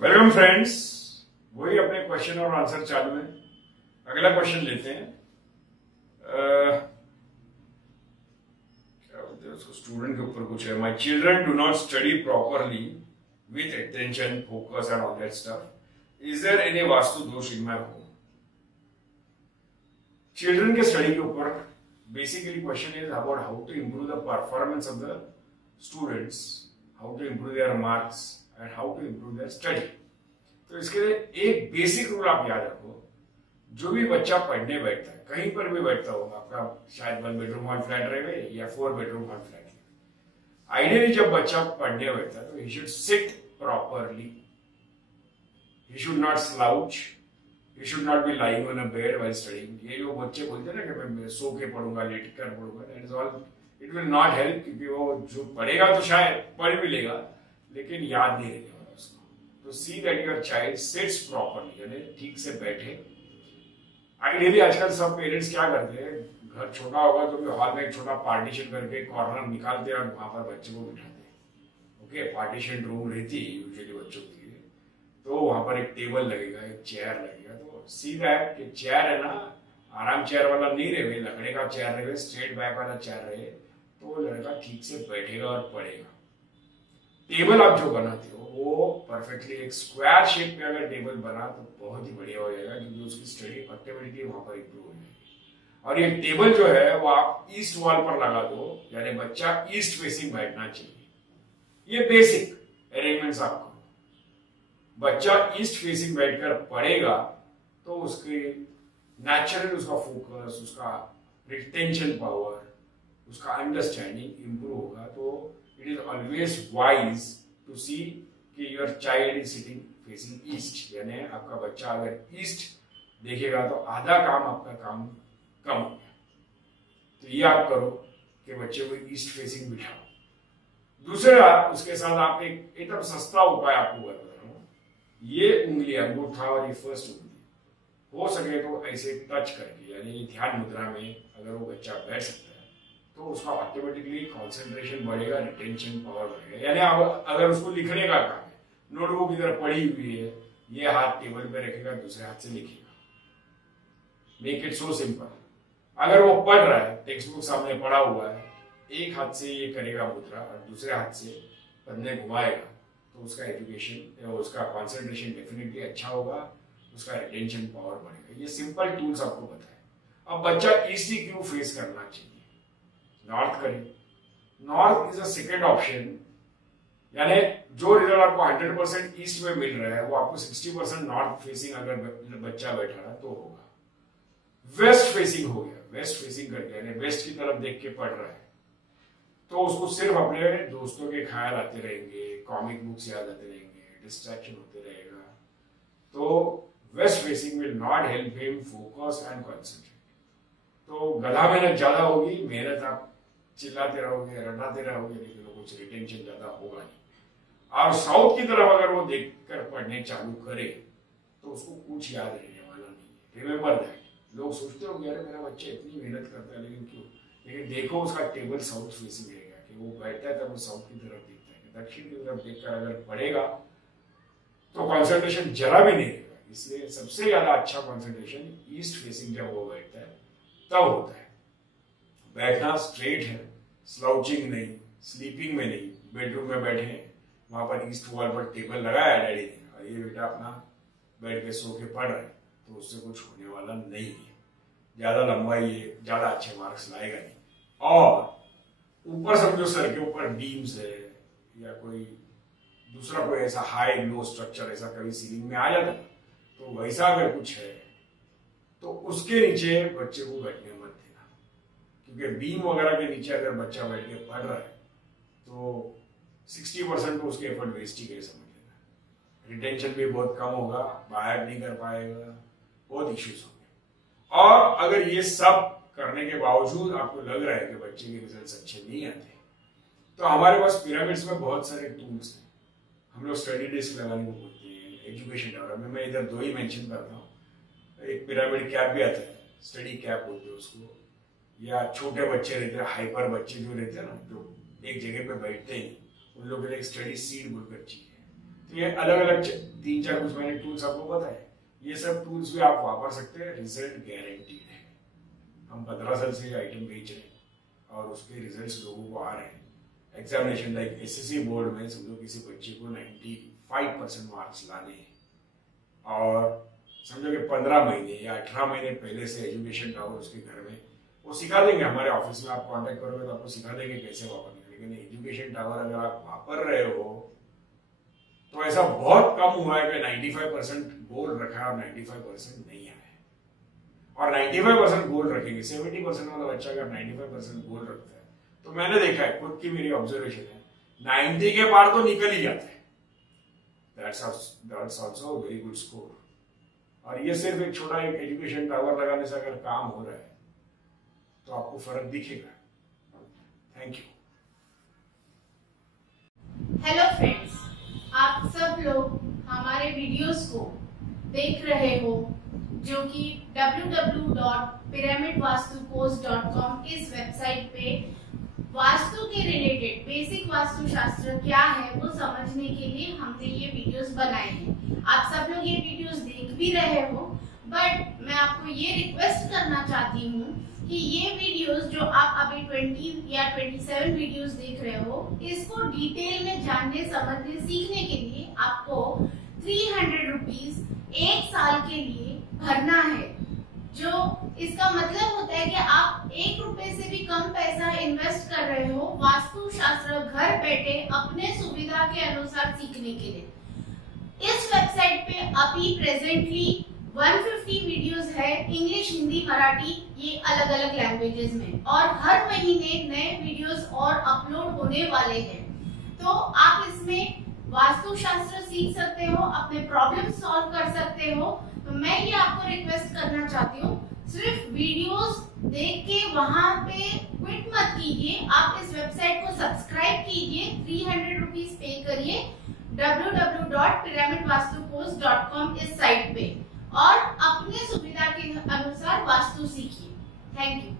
Welcome friends. वही अपने question और आंसर चालू है। अगला क्वेश्चन लेते हैं। क्या बोलते हैं उसको, स्टूडेंट के ऊपर कुछ है। My children do not study properly with attention, focus and all that stuff. Is there any vastu dosh in my home? Children के स्टडी के ऊपर basically question is about how to improve the performance of the students, how to improve their marks and how to improve their study. तो इसके लिए एक basic rule आप याद रखो। जो भी बच्चा पढ़ने बैठता है, कहीं पर भी बैठता होगा, आपका शायद 1 बेडरूम 1 फ्लैट रहे या 4 बेडरूम 1 फ्लैट रहे, आइडियली जब बच्चा पढ़ने बैठता है तो he should seat properly, he should not slouch, he should not be lying on a bed while studying. ये जो बच्चे बोलते हैं ना कि मैं सो के पढ़ूंगा, लेट कर पढ़ूंगा, that is all, it will not help. क्योंकि वो जो पढ़ेगा तो शायद पढ़ भी लेगा लेकिन याद नहीं रहेगा उसको। तो see that your child sits properly, यानी ठीक से बैठे। आइडियली आजकल सब पेरेंट्स क्या करते हैं, घर छोटा होगा तो भी हॉल में एक छोटा पार्टीशन करके कॉर्नर निकालते हैं और वहां पर बच्चे को बिठाते हैं। ओके, पार्टीशन रूम रहती है यूजुअली बच्चों के लिए, तो वहां पर एक टेबल लगेगा, एक चेयर लगेगा। तो सी दैट कि चेयर है ना, आराम चेयर वाला नहीं रहे, लकड़े का चेयर रहे, स्ट्रेट बैक वाला चेयर रहे, तो लड़का ठीक से बैठेगा और पढ़ेगा। टेबल आप जो बनाते हो वो परफेक्टली एक स्क्वायर शेप में अगर टेबल बना तो बहुत ही बढ़िया हो जाएगा, क्योंकि उसकी स्टडी ऑटोमेटिकली वहां पर इंप्रूव हो जाएगी। और ये टेबल जो है वो आप ईस्ट वॉल पर लगा दो, यानी बच्चा ईस्ट फेसिंग बैठना चाहिए। ये बेसिक अरेंजमेंट्स आप करो। बच्चा ईस्ट फेसिंग बैठकर पढ़ेगा तो उसके नेचुरल उसका फोकस, उसका रिटेंशन पावर, उसका अंडरस्टैंडिंग इंप्रूव होगा। तो it is always wise to see कि your child is sitting facing east, यानी आपका बच्चा अगर ईस्ट देखेगा तो आधा काम आपका काम कम हो गया। तो ये आप करो कि बच्चे को ईस्ट फेसिंग बिठाओ। दूसरा, उसके साथ आप एक एकदम सस्ता उपाय आपको बता रहा हूँ। ये उंगली, अंगूठा और ये फर्स्ट उंगली, हो सके तो ऐसे टच करके, यानी ध्यान मुद्रा में अगर वो बच्चा बैठ सकता है तो उसका ऑटोमेटिकली कंसंट्रेशन बढ़ेगा, रिटेंशन पावर बढ़ेगा। यानी अगर उसको लिखने का काम है, नोटबुक इधर पड़ी हुई है, ये हाथ टेबल पे रखेगा, दूसरे हाथ से लिखेगा। Make it so simple. अगर वो पढ़ रहा है, टेक्स्ट बुक सामने पड़ा हुआ है, एक हाथ से ये करेगा मुद्रा और दूसरे हाथ से पन्ने घुमाएगा, तो उसका एजुकेशन, उसका कॉन्सेंट्रेशन डेफिनेटली अच्छा होगा, उसका रिटेंशन पावर बढ़ेगा। ये सिंपल टूल्स आपको बताए। अब बच्चा ईस्ट ही क्यों फेस करना चाहिए? नॉर्थ करें। North is a second option, यानी जो रिजल्ट आपको 100% ईस्ट में मिल रहा है वो आपको 60% नॉर्थ फेसिंग अगर बच्चा बैठा रहा तो होगा। वेस्ट फेसिंग हो गया, वेस्ट फेसिंग करके यानी वेस्ट की तरफ देख के पढ़ रहा है तो उसको सिर्फ अपने दोस्तों के ख्याल आते रहेंगे, कॉमिक बुक्स याद आते रहेंगे, डिस्ट्रैक्शन होते रहेगा। तो waste facing will not help him focus and concentrate. तो गधा मेहनत ज्यादा होगी, मेहनत आप चिल्लाते रहोगे, रटाते रहोगे, लेकिन कुछ रिटेंशन ज्यादा होगा नहीं। और साउथ की तरफ अगर वो देखकर पढ़ने चालू करे तो उसको कुछ याद रहने वाला नहीं। Remember that. लोग सोचते होंगे अरे मेरा बच्चा इतनी मेहनत करता है लेकिन क्यों, लेकिन देखो उसका टेबल साउथ फेसिंग रहेगा कि वो बैठता है तब वो साउथ की तरफ देखता है। दक्षिण की तरफ देखकर अगर पढ़ेगा तो कॉन्सेंट्रेशन जरा भी नहीं रहेगा। इसलिए सबसे ज्यादा अच्छा कॉन्सेंट्रेशन ईस्ट फेसिंग जब वो बैठता है तब होता है। बैठना स्ट्रेट है, स्लाउचिंग नहीं, स्लीपिंग में नहीं। बेडरूम में बैठे हैं, वहां पर ईस्ट वॉल पर टेबल लगाया डैडी ने और ये बेटा अपना बैठ के सो के पढ़ रहा है, तो उससे कुछ होने वाला नहीं है। ज्यादा लंबाई ये ज्यादा अच्छे मार्क्स लाएगा नहीं। और ऊपर समझो सर के ऊपर बीम्स है या कोई दूसरा कोई ऐसा हाई लो स्ट्रक्चर ऐसा कभी सीलिंग में आ जाता है, तो वैसा अगर कुछ है तो उसके नीचे बच्चे को बैठने मत देना। क्योंकि बीम वगैरह के नीचे अगर बच्चा बैठ के पढ़ रहा है तो 60% तो उसके एफर्ट वेस्ट ही गए, समझ लेना। रिटेंशन भी बहुत कम होगा, बाहर नहीं कर पाएगा, बहुत इश्यूज होंगे। और अगर ये सब करने के बावजूद आपको लग रहा है कि बच्चे के रिजल्ट्स अच्छे नहीं आते, तो हमारे पास पिरामिड्स में बहुत सारे टूल्स हैं। हम लोग स्टडी डेस्क लगाने को बोलते हैं, एजुकेशन डेवलपमेंट में इधर 2 ही मेंशन करता हूँ। एक पिरामिड कैप भी आता है, स्टडी कैप बोलते हैं उसको, या छोटे बच्चे रहते हैं, हाइपर बच्चे जो रहते हैं ना, जो एक जगह पे बैठते हैं, उन लोगों के लिए स्टडी सीट बोलकर चाहिए। तो ये अलग अलग 3-4 कुछ मैंने टूल्स आपको बताए। ये सब टूल्स भी आप वापर सकते हैं, रिजल्ट गारंटीड है। हम 15 साल से आइटम बेच रहे हैं और उसके रिजल्ट्स लोगों को आ रहे हैं। एग्जामिनेशन लाइक एसएससी बोर्ड में समझो किसी बच्चे को 95% मार्क्स लाने हैं और समझो कि 15 महीने या 18 महीने पहले से एजुकेशन टावर उसके घर में वो सिखा देंगे। हमारे ऑफिस में आप कांटेक्ट करोगे तो आपको सिखा देंगे कैसे वापरना है। लेकिन एजुकेशन टावर अगर आप वापर रहे हो तो ऐसा बहुत कम हुआ है कि 95% गोल रखा है और 95% नहीं आया है। और 95% गोल रखेंगे, 70% वाला बच्चा अगर 95% गोल रखता है तो मैंने देखा है, खुद की मेरी ऑब्जर्वेशन है, 90 के पार तो निकल ही जाता है। That's also a very good score। और ये सिर्फ एक छोटा एक एजुकेशन टावर लगाने से अगर काम हो रहा है तो आपको फर्क दिखेगा। Thank you. हेलो फ्रेंड्स, आप सब लोग हमारे वीडियोस को देख रहे हो जो कि www.pyramidvastucourse.com इस वेबसाइट पे वास्तु के रिलेटेड बेसिक वास्तु शास्त्र क्या है वो समझने के लिए हमने ये वीडियोस बनाए हैं। आप सब लोग ये वीडियोस देख भी रहे हो, बट मैं आपको ये रिक्वेस्ट करना चाहती हूँ कि ये वीडियोस जो आप अभी 20 या 27 वीडियोस देख रहे हो, इसको डिटेल में जानने, समझने, सीखने के लिए आपको 300 रुपीज 1 साल के लिए भरना है। जो इसका मतलब होता है कि आप 1 रुपए से भी कम पैसा इन्वेस्ट कर रहे हो वास्तु शास्त्र घर बैठे अपने सुविधा के अनुसार सीखने के लिए। इस वेबसाइट पे अभी प्रेजेंटली 150 वीडियोस है, इंग्लिश, हिंदी, मराठी, ये अलग अलग लैंग्वेजेस में, और हर महीने नए वीडियोस और अपलोड होने वाले हैं। तो आप इसमें वास्तु शास्त्र सीख सकते हो, अपने प्रॉब्लम सॉल्व कर सकते हो। तो मैं ये आपको रिक्वेस्ट करना चाहती हूँ, सिर्फ वीडियोस देख के वहां पे क्विट मत कीजिए। आप इस वेबसाइट को सब्सक्राइब कीजिए, 300 रुपीज पे करिए www.pyramidvastucourse.com इस साइट पे, और अपने सुविधा के अनुसार वास्तु सीखिए। Thank you.